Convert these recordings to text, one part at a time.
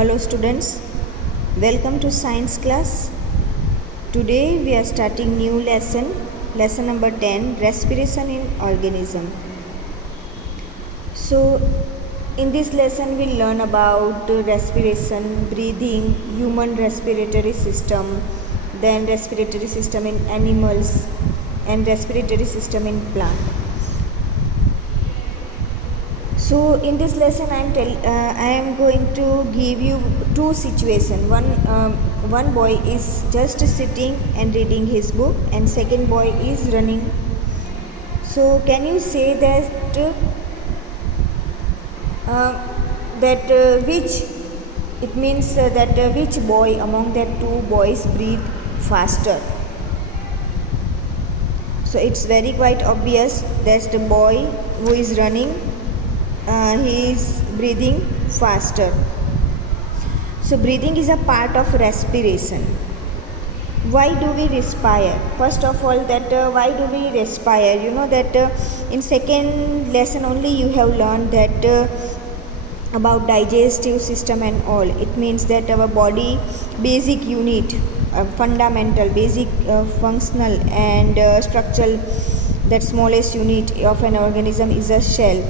Hello students, welcome to science class. Today we are starting new lesson number 10, respiration in organism. So in this lesson we'll learn about respiration, breathing, human respiratory system, then respiratory system in animals and respiratory system in plant. So in this lesson I am going to give you two situations. One boy is just sitting and reading his book and second boy is running. So can you say which boy among that two boys breathe faster? So it's very quite obvious that the boy who is running he is breathing faster. So breathing is a part of respiration. Why do we respire? First of all, why do we respire? You know that in second lesson only you have learned that about digestive system and all. It means that our body basic unit, fundamental, basic, functional and structural, that smallest unit of an organism is a cell.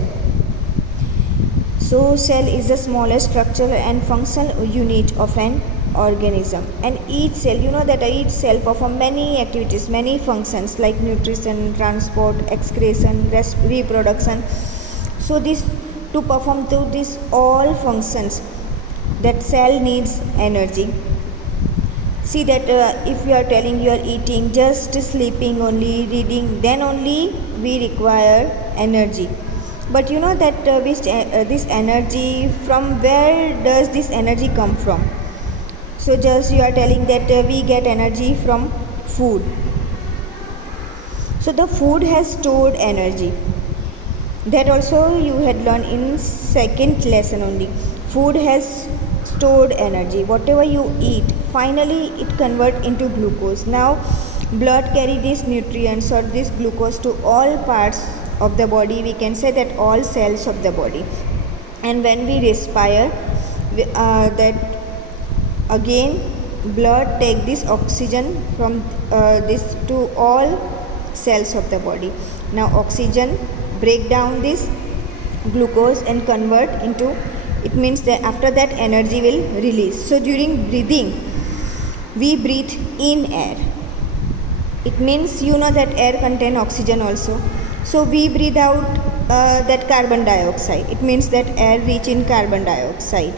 So cell is the smallest structural and functional unit of an organism, and each cell, you know that each cell perform many activities, many functions like nutrition, transport, excretion, reproduction. So this to perform to these all functions, that cell needs energy. See that if you are telling you are eating, just sleeping only, reading, then only we require energy. But you know that this energy, from where does this energy come from? So just you are telling that we get energy from food. So the food has stored energy. That also you had learned in second lesson only. Food has stored energy. Whatever you eat, finally it convert into glucose. Now blood carry these nutrients or this glucose to all parts of the body. We can say that all cells of the body, and when we respire, that again blood take this oxygen from this to all cells of the body. Now oxygen break down this glucose and convert into, it means that after that energy will release. So during breathing we breathe in air. It means you know that air contain oxygen also. So we breathe out that carbon dioxide. It means that air rich in carbon dioxide,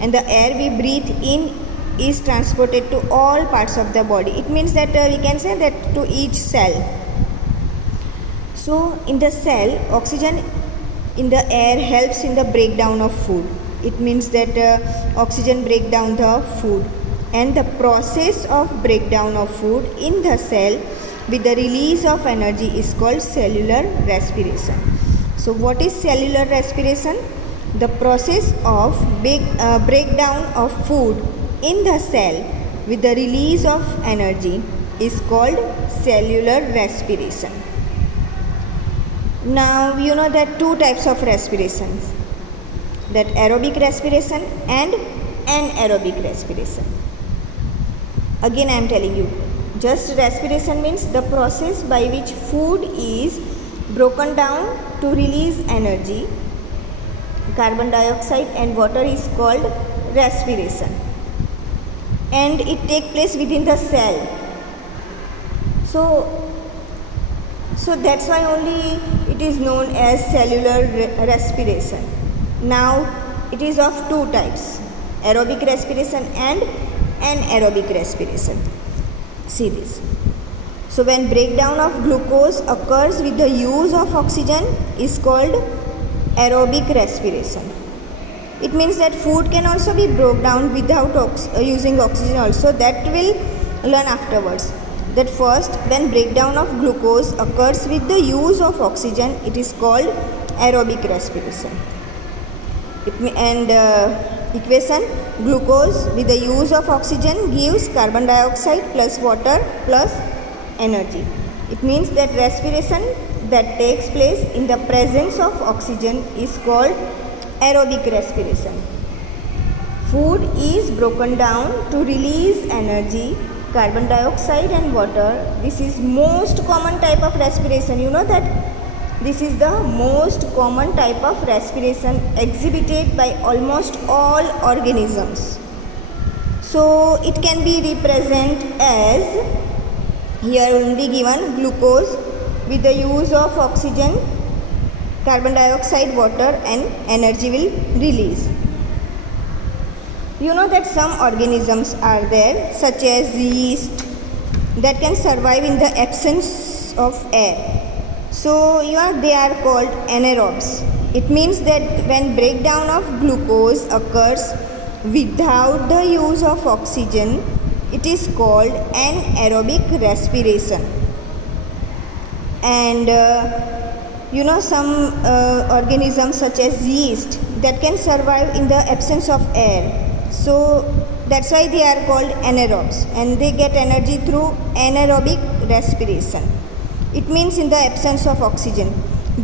and the air we breathe in is transported to all parts of the body. It means that we can say that to each cell. So in the cell, oxygen in the air helps in the breakdown of food. It means that oxygen break down the food, and the process of breakdown of food in the cell with the release of energy is called cellular respiration. So what is cellular respiration? The process of breakdown of food in the cell with the release of energy is called cellular respiration. Now you know that two types of respirations, that aerobic respiration and anaerobic respiration. Again I am telling you, just respiration means the process by which food is broken down to release energy, carbon dioxide and water, is called respiration, and it takes place within the cell. So that's why only it is known as cellular respiration. Now it is of two types, aerobic respiration and anaerobic respiration. See this. So when breakdown of glucose occurs with the use of oxygen is called aerobic respiration. It means that food can also be broken down without using oxygen also. That will learn afterwards. That first, when breakdown of glucose occurs with the use of oxygen, it is called aerobic respiration. Equation: glucose with the use of oxygen gives carbon dioxide plus water plus energy. It means that respiration that takes place in the presence of oxygen is called aerobic respiration. Food is broken down to release energy, carbon dioxide and water. This is most common type of respiration. You know that this is the most common type of respiration exhibited by almost all organisms. So it can be represented as, here only given, glucose with the use of oxygen, carbon dioxide, water and energy will release. You know that some organisms are there, such as yeast, that can survive in the absence of air. So they are called anaerobes. It means that when breakdown of glucose occurs without the use of oxygen, it is called anaerobic respiration. And some organisms such as yeast that can survive in the absence of air. So that's why they are called anaerobes, and they get energy through anaerobic respiration. It means in the absence of oxygen,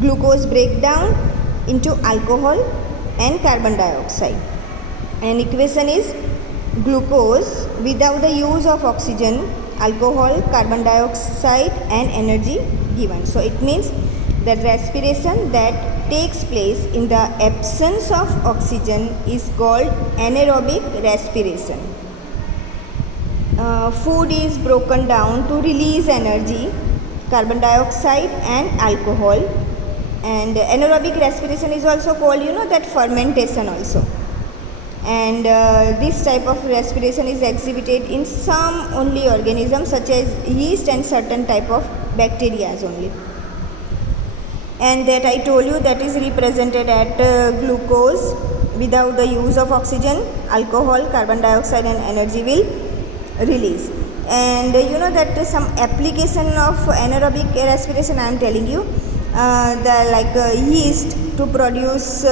glucose break down into alcohol and carbon dioxide. And equation is glucose without the use of oxygen, alcohol, carbon dioxide and energy given. So it means the respiration that takes place in the absence of oxygen is called anaerobic respiration. Food is broken down to release energy, carbon dioxide and alcohol. And anaerobic respiration is also called, that fermentation also. And this type of respiration is exhibited in some only organisms such as yeast and certain type of bacteria only. And that I told you, that is represented at glucose without the use of oxygen, alcohol, carbon dioxide and energy will release. And that some application of anaerobic respiration I am telling you, yeast to produce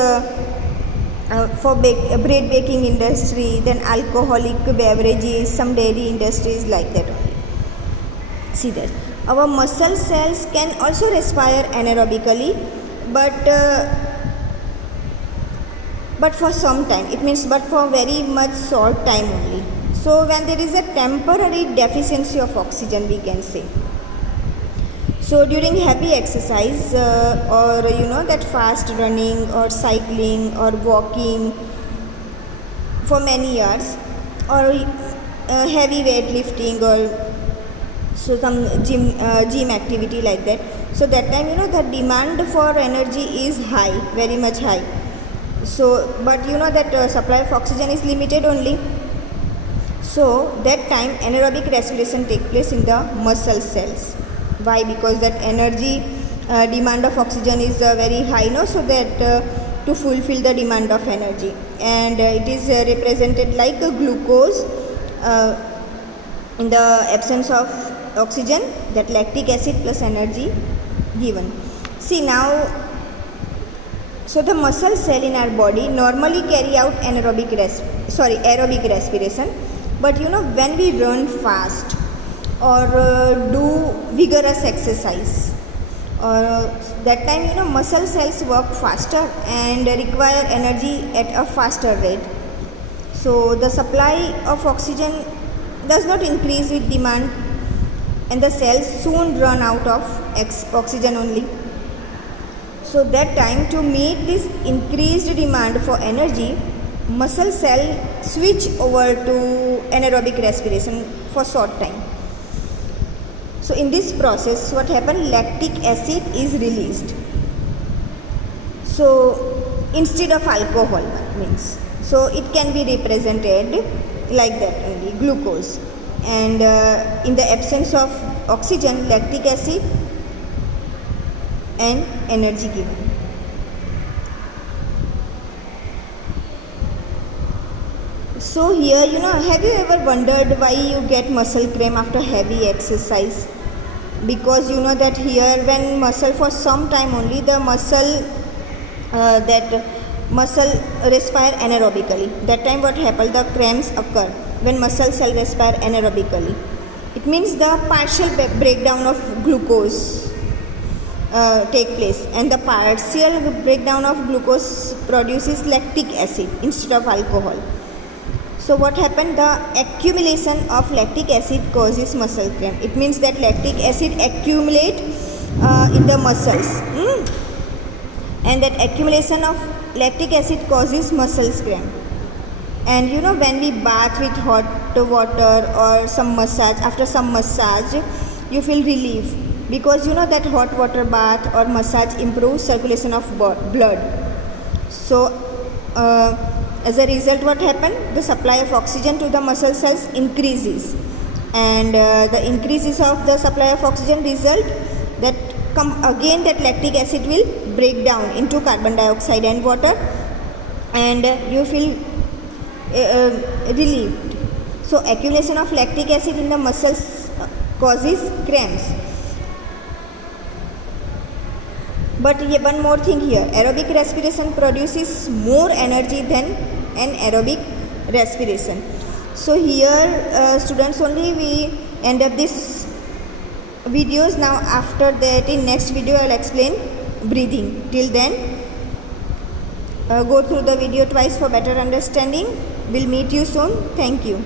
for bread baking industry, then alcoholic beverages, some dairy industries, like that only. See that our muscle cells can also respire anaerobically, but for some time. It means but for very much short time only. So when there is a temporary deficiency of oxygen, we can say. So during heavy exercise or that fast running or cycling or walking for many years, or heavy weightlifting or so some gym activity like that. So that time the demand for energy is high, very much high. So but that supply of oxygen is limited only. So that time anaerobic respiration take place in the muscle cells. Why? Because that energy demand of oxygen is very high, so that to fulfill the demand of energy. And it is represented like a glucose in the absence of oxygen, that lactic acid plus energy given. See now, so the muscle cell in our body normally carry out aerobic respiration, but when we run fast or do vigorous exercise, or that time muscle cells work faster and require energy at a faster rate. So the supply of oxygen does not increase with demand, and the cells soon run out of oxygen only. So that time, to meet this increased demand for energy, muscle cell switch over to anaerobic respiration for short time. So in this process, what happens? Lactic acid is released. So instead of alcohol means, so it can be represented like that only, glucose. And in the absence of oxygen, lactic acid and energy given. So here, have you ever wondered why you get muscle cramp after heavy exercise? Because that here, when muscle for some time only, the muscle respire anaerobically. That time what happens? The cramps occur when muscle cell respire anaerobically. It means the partial breakdown of glucose take place, and the partial breakdown of glucose produces lactic acid instead of alcohol. So what happened? The accumulation of lactic acid causes muscle cramp. It means that lactic acid accumulate in the muscles, and that accumulation of lactic acid causes muscle cramp. And you know, when we bath with hot water or some massage, after some massage, you feel relief, because you know that hot water bath or massage improves circulation of blood. So as a result, what happened? The supply of oxygen to the muscle cells increases, and the increases of the supply of oxygen result that again that lactic acid will break down into carbon dioxide and water, and you feel relieved. So accumulation of lactic acid in the muscles causes cramps. But one more thing here, aerobic respiration produces more energy than anaerobic respiration. So here students, only we end up this videos. Now after that, in next video I will explain breathing. Till then, go through the video twice for better understanding. We'll meet you soon. Thank you.